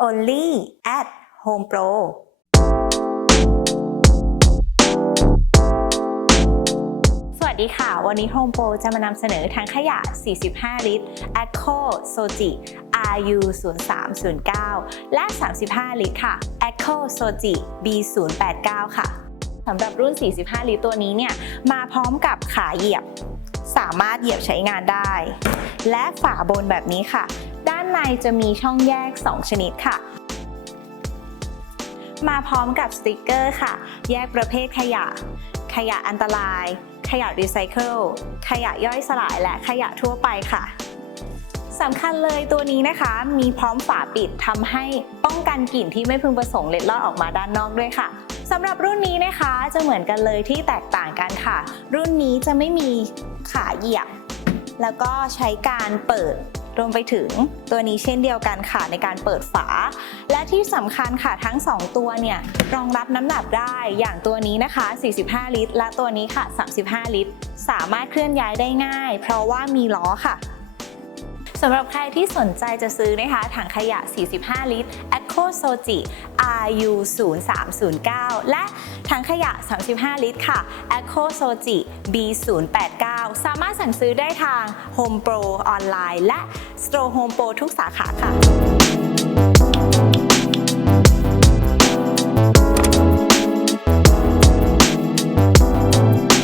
only at Home Pro สวัสดีค่ะ วันนี้ Home Pro จะมานำเสนอทั้งขยะ 45 ลิตร Echo Soji RU 0 3 0 9 และ 35 ลิตรค่ะ Echo Soji B 0 8 9 ค่ะสำหรับรุ่น 45 ลิตรตัวนี้เนี่ย มาพร้อมกับขาเหยียบ สามารถเหยียบใช้งานได้ และฝาบนแบบนี้ค่ะ ในจะมีช่องแยก 2 ชนิดค่ะ มาพร้อมกับสติกเกอร์ค่ะ แยกประเภทขยะ ขยะอันตราย ขยะรีไซเคิล ขยะย่อยสลายและขยะทั่วไปค่ะสำคัญเลยตัวนี้นะคะ มีพร้อมฝาปิดทำให้ป้องกันกลิ่นที่ไม่พึงประสงค์เล็ดลอดออกมาด้านนอกด้วยค่ะสำหรับรุ่นนี้นะคะจะเหมือนกันเลยที่แตกต่างกันค่ะ รุ่นนี้จะไม่มีขาเหยียบ แล้วก็ใช้การเปิด รวมไปถึงตัวนี้เช่นเดียวกันค่ะในการเปิดฝา และที่สำคัญค่ะทั้ง 2 ตัวเนี่ยรองรับน้ำหนักได้อย่างตัวนี้นะคะ 45 ลิตร และตัวนี้ค่ะ 35 ลิตร สามารถเคลื่อนย้ายได้ง่าย เพราะว่ามีล้อค่ะสำหรับใครที่สนใจจะซื้อนะคะ ถังขยะ 45 ลิตร Echo Soji RU 0 3 0 9และ ถังขยะ 35 ลิตรค่ะ Echo Soji B 0 8 9 สามารถสั่งซื้อได้ทาง Home Pro ออนไลน์ และ Store Home Pro ทุกสาขาค่ะ